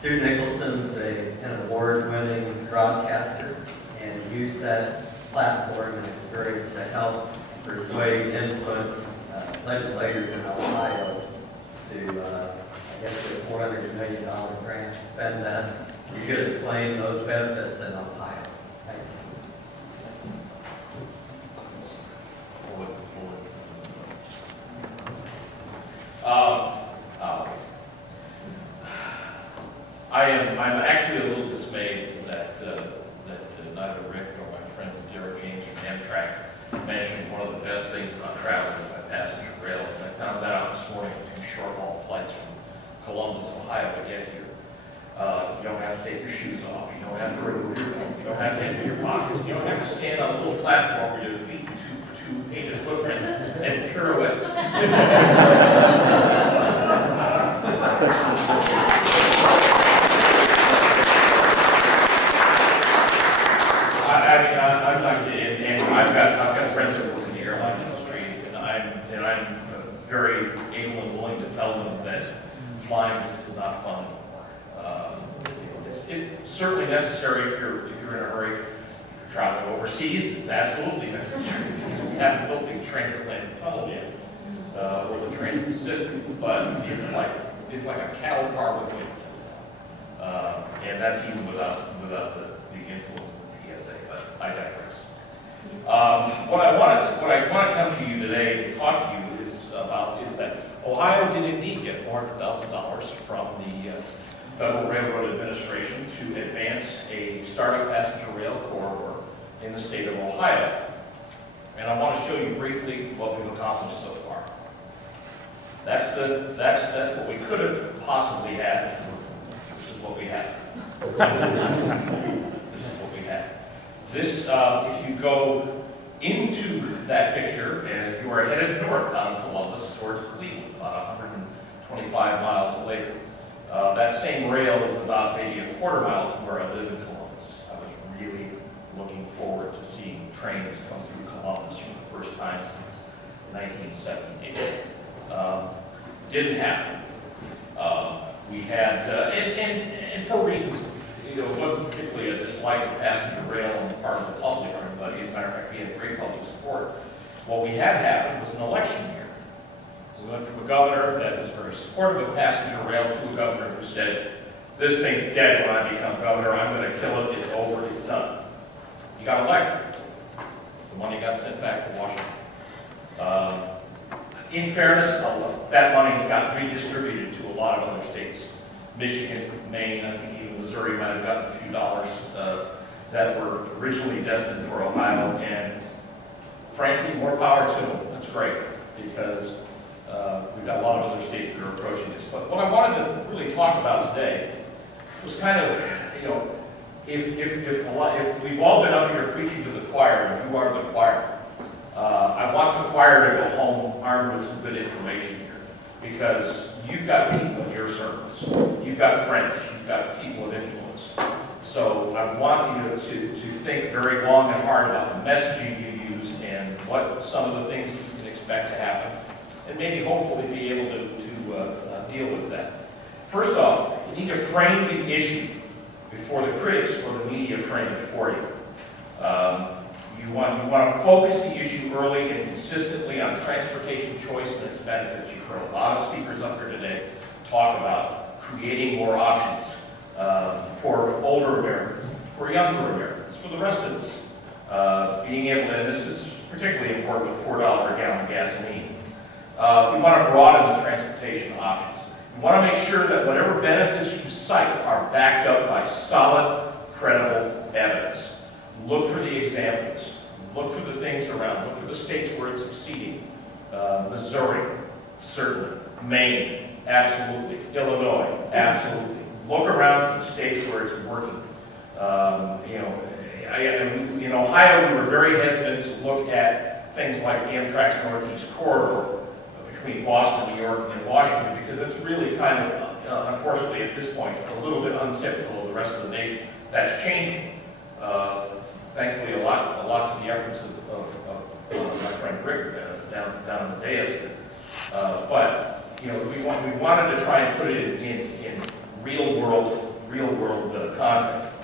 Stu Nicholson's an award-winning broadcaster and used that platform and experience to help persuade, influence legislators in Ohio to, I guess, get a $400 million grant to spend that. You should explain those benefits in Ohio. Thanks. I'm actually a little dismayed that neither Rick nor my friend Derek James from Amtrak mentioned one of the best things about traveling is by passenger rail. And I found that out this morning on 2 short-haul flights from Columbus, Ohio to get here. You don't have to take your shoes off. You don't have to remove your phone. You don't have to empty your pockets. You don't have to stand on a little platform where your feet two painted footprints and pirouettes. I'm not kidding, and I've got friends who work in the airline industry, and I'm very able and willing to tell them that flying is not fun. It's certainly necessary if you're in a hurry. If you're traveling overseas, it's absolutely necessary because we haven't built the transatlantic tunnel yet, or the Trans-Pacific, but it's like a cattle car with wings, and that's even without the influence of the TSA. But I digress. What I want to come to you today and talk to you is that Ohio did indeed get $400,000 from the Federal Railroad Administration to advance a startup passenger rail corridor in the state of Ohio. And I want to show you briefly what we've accomplished so far. That's what we could have possibly had. This is what we have. This is what we have. This, if you go into that picture, and if you are headed north out of Columbus towards Cleveland, about 125 miles away, that same rail is about maybe a quarter mile from where I live in Columbus. I was really looking forward to seeing trains come through Columbus for the first time since 1978. Didn't happen. We had, and for reasons, it wasn't particularly a dislike of passenger rail on the part of the public or anybody. As a matter of fact, we had great public support. What we had happened was an election year. We went from a governor that was very supportive of passenger rail to a governor who said, this thing's dead when I become governor, I'm going to kill it, it's over, it's done. He got elected. The money got sent back to Washington. In fairness, that money got redistributed to a lot of other states. Michigan, Maine, I think even Missouri might have gotten a few dollars that were originally destined for Ohio, and frankly, more power to them. That's great, because we've got a lot of other states that are approaching this. But what I wanted to really talk about today was kind of, if we've all been up here preaching to the choir, and you are the choir, I want the choir to go home armed with some good information here, because you've got people in your circles, you've got friends, you've got people of influence. So I want you to think very long and hard about the messaging you use and what some of the things you can expect to happen, and maybe hopefully be able to deal with that. First off, you need to frame the issue before the critics or the media frame it for you. You want to focus the issue early and consistently on transportation choice and its benefits. You've heard a lot of speakers up here today talk about creating more options for older Americans, for younger Americans, for the rest of us. Being able to, and this is particularly important with $4 a gallon gasoline. We want to broaden the transportation options. We want to make sure that whatever benefits you cite are backed up by solid, credible evidence. Look for the examples. Look for the things around. Look for the states where it's succeeding. Missouri, certainly. Maine, absolutely. Illinois, absolutely. Look around to the states where it's working. In Ohio, we were very hesitant to look at things like Amtrak's Northeast Corridor between Boston, New York, and Washington, because it's really kind of, unfortunately at this point, a little bit untypical of the rest of the nation. That's changing. Thankfully, a lot to the efforts of my friend Rick down in the dais. But we wanted to try and put it in real world context.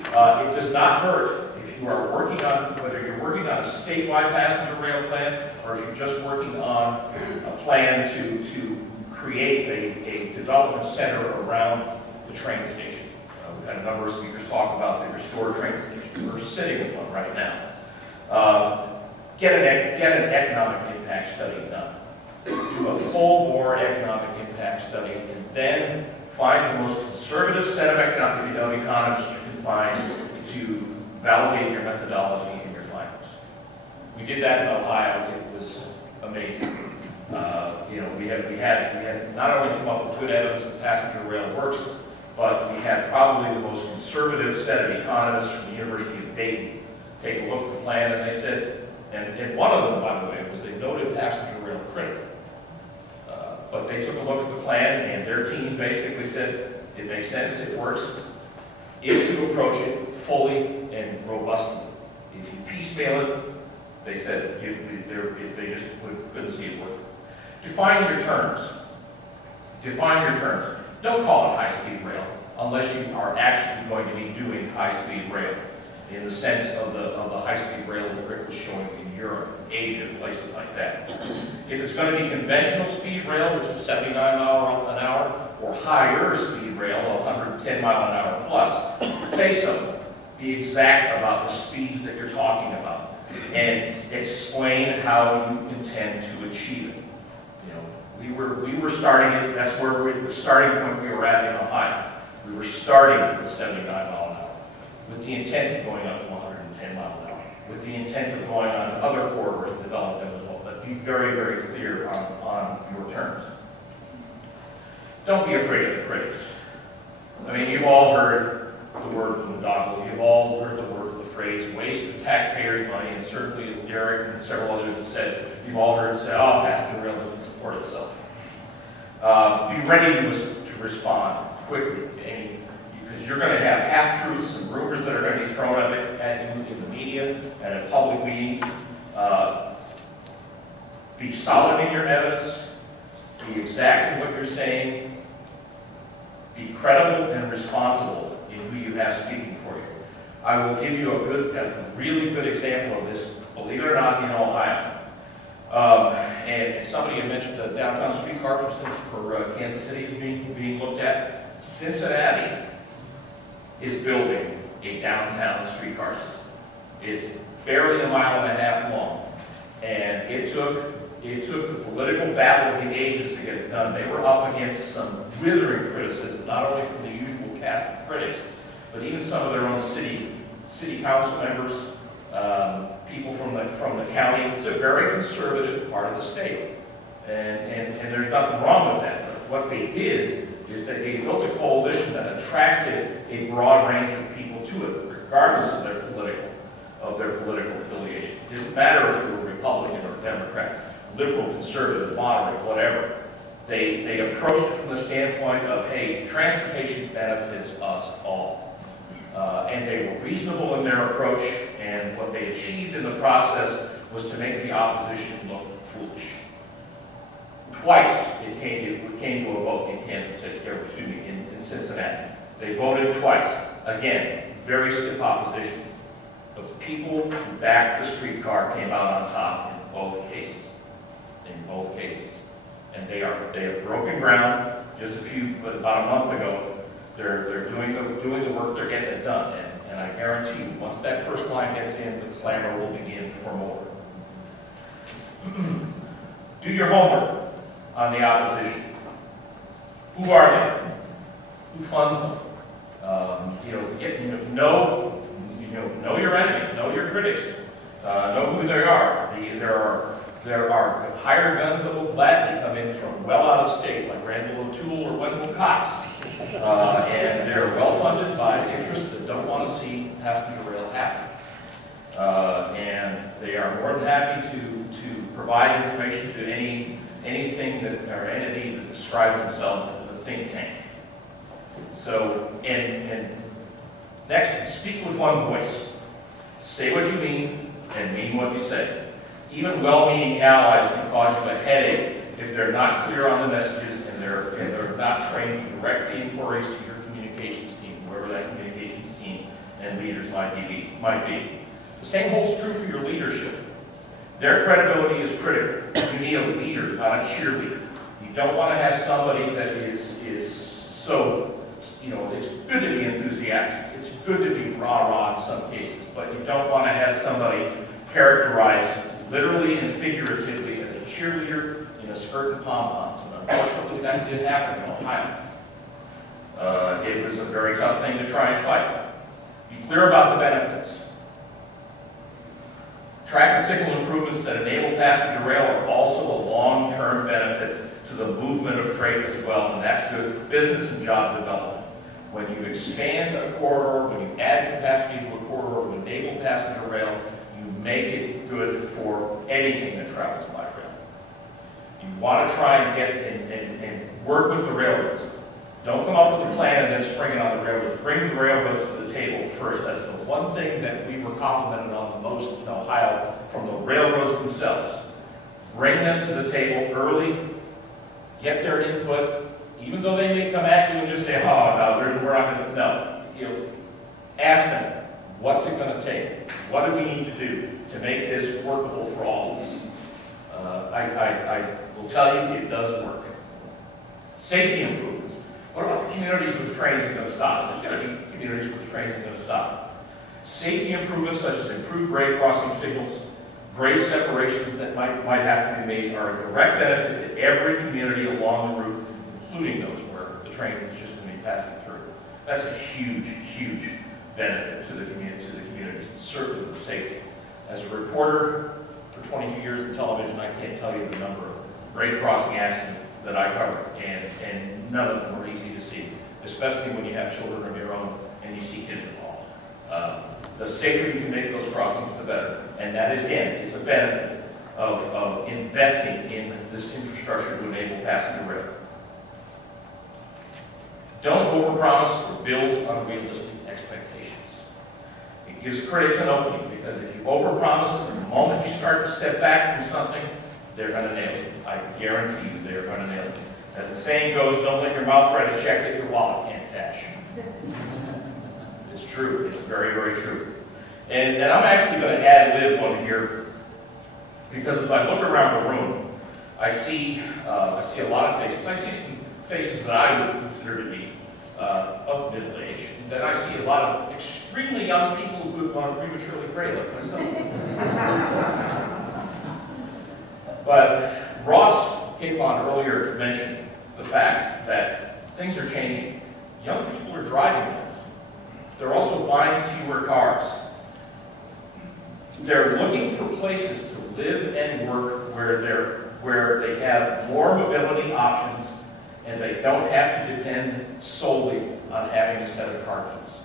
It does not hurt if you are working on, whether you're working on a statewide passenger rail plan or if you're just working on a plan to create a development center around the train station. We've had a number of speakers talk about the restored train station. We're sitting with one right now. Get an economic impact study done. Do a full board economic impact study, and then find the most conservative set of economists you can find to validate your methodology and your findings. We did that in Ohio. It was amazing. We had not only come up with good evidence that passenger rail works, but we had probably the most conservative set of economists from the University of Dayton take a look at the plan, and they said, and one of them, by the way, was they noted passenger rail critical. But they took a look at the plan, and their team basically said, it makes sense, it works, if you approach it fully and robustly. If you piecemeal it, they said, they just couldn't see it work. Define your terms. Define your terms. Don't call it high-speed rail unless you are actually going to be doing high-speed rail in the sense of the high-speed rail that Rick was showing in Europe, Asia, places like that. If it's going to be conventional speed rail, which is 79 miles an hour, or higher speed rail, 110 mile an hour plus, say so. Be exact about the speeds that you're talking about, and explain how you intend to achieve it. We were starting it. That's where the starting point we were at in Ohio. We were starting at 79 mile an hour, with the intent of going up to 110 mile an hour, with the intent of going on other corridors and develop them as well. But be very, very clear on your terms. Don't be afraid of the critics. I mean, you've all heard the word boondoggle. You've all heard the phrase waste of taxpayers' money, and certainly, as Derek and several others have said, you've all heard say, oh, passenger rail doesn't support itself. Be ready to respond quickly to any, because you're going to have half-truths and rumors that are going to be thrown at you in the media and at public meetings. Be solid in your evidence. Be exact in what you're saying. Be credible and responsible in who you have speaking for you. I will give you a really good example of this, believe it or not, in Ohio. And somebody had mentioned the downtown streetcar for Kansas City is being looked at. Cincinnati is building a downtown streetcar system. It's barely 1.5 miles long, and it took the political battle of the ages to get it done. They were up against some withering criticism, not only from the usual cast of critics, but even some of their own city council members, people from the county. It's a very conservative part of the state, and there's nothing wrong with that. But what they did is that they built a coalition that attracted a broad range of people to it, regardless of their political affiliation. It didn't matter if you were Republican or Democrat, liberal, conservative, moderate, whatever. They approached it from the standpoint of, hey, transportation benefits us all. And they were reasonable in their approach, and what they achieved in the process was to make the opposition look foolish. Twice it came to a vote in Kansas City, in Cincinnati. They voted twice. Again, very stiff opposition. But the people who backed the streetcar came out on top in both cases. In both cases. And they have broken ground. About a month ago, they're doing the work, they're getting it done. And I guarantee you, once that first line gets in, the clamor will begin for more. Do your homework on the opposition. Who are they? Who funds them? Know your enemy, know your critics, know who they are. There are hired guns that will gladly come in from well out of state, like Randall O'Toole or Wendell Cox. And they're well funded by interests that don't want to see passenger rail happen. And they are more than happy to provide information to anything or entity that describes themselves as a think tank. So, and next, speak with one voice. Say what you mean and mean what you say. Even well-meaning allies can cause you a headache if they're not clear on the messages and they're not trained to direct the inquiries to your communications team, whoever that communications might be. The same holds true for your leadership. Their credibility is critical. You need a leader, not a cheerleader. You don't want to have somebody that is so, it's good to be enthusiastic. It's good to be rah-rah in some cases, but you don't want to have somebody characterized literally and figuratively as a cheerleader in a skirt and pom-poms. And unfortunately, that did happen in Ohio. It was a very tough thing to try and fight. Be clear about the benefits. Track and signal improvements that enable passenger rail are also a long-term benefit to the movement of freight as well, and that's good for business and job development. When you expand a corridor, when you add capacity to a corridor to enable passenger rail, you make it good for anything that travels by rail. You want to try and get and work with the railroads. Don't come up with a plan and then spring it on the railroads. Bring the railroads to the table first. That's the one thing that we were complimented on the most in Ohio from the railroads themselves. Bring them to the table early, get their input, even though they may come at you and just say, oh, no, we're not going to, no. Ask them, what's it going to take? What do we need to do to make this workable for all of us? I will tell you, it does work. Safety improvements. What about the communities where the trains are going to stop? There's going to be communities where the trains are going to stop. Safety improvements such as improved grade crossing signals, grade separations that might have to be made are a direct benefit to every community along the route, including those where the train is just going to be passing through. That's a huge, huge benefit to the communities, and certainly to the safety. As a reporter for 22 years in television, I can't tell you the number of grade crossing accidents that I cover, and none of them are easy to see, especially when you have children of your own and you see kids involved. The safer you can make those crossings, the better. And that, again, is a benefit of investing in this infrastructure to enable passenger rail. Don't overpromise or build unrealistic expectations. It gives critics an opening, because if you overpromise, the moment you start to step back from something, they're going to nail it. I guarantee you they're going to nail it. As the saying goes, don't let your mouth write a check that your wallet can't cash. It's true. It's very, very true. And I'm actually going to ad-lib one here, because as I look around the room, I see a lot of faces. I see some faces that I would consider to be of middle age. And then I see a lot of extremely young people who would want to prematurely gray like myself. But Ross came on earlier to mention the fact that things are changing. Young people are driving less. They're also buying fewer cars. They're looking for places to live and work where they have more mobility options and they don't have to depend solely on having a set of car keys.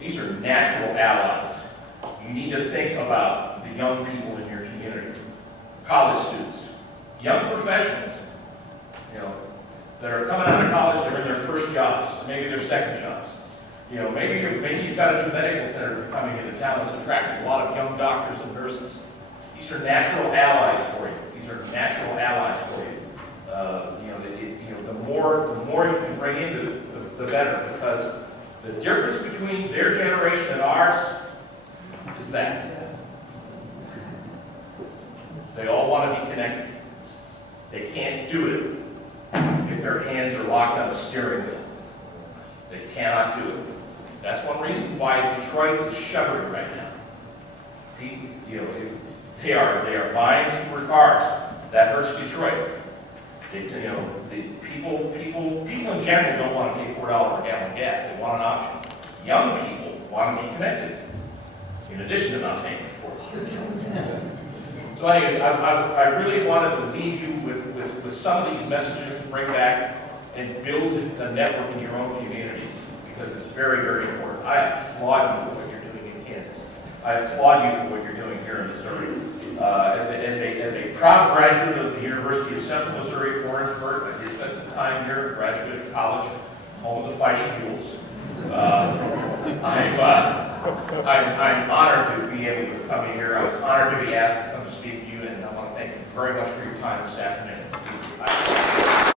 These are natural allies. You need to think about the young people in your community, college students, young professionals, that are coming out of college, they're in their first jobs, maybe their second jobs. Maybe you've got a new medical center coming into town that's attracting a lot of young doctors and nurses. These are natural allies for you. These are natural allies for you. The more you can bring in, the better, because the difference between their generation and ours is that they all want to be connected. They can't do it if their hands are locked on the steering wheel. They cannot do it. That's one reason why Detroit is shuddering right now. They are buying fewer cars. That hurts Detroit. People in general don't want to pay $4 a gallon gas. They want an option. Young people want to be connected, in addition to not paying $4. So anyways, I really wanted to leave you with some of these messages to bring back and build a network in your own communities, because it's very, very important. I applaud you for what you're doing in Kansas. I applaud you for what you're doing here in Missouri. As a proud graduate of the University of Central Missouri, Warrensburg, I did spend some time here, graduated college, home of the Fighting Mules. I'm honored to be able to come here. I was honored to be asked to come to speak to you, and I want to thank you very much for your time this afternoon.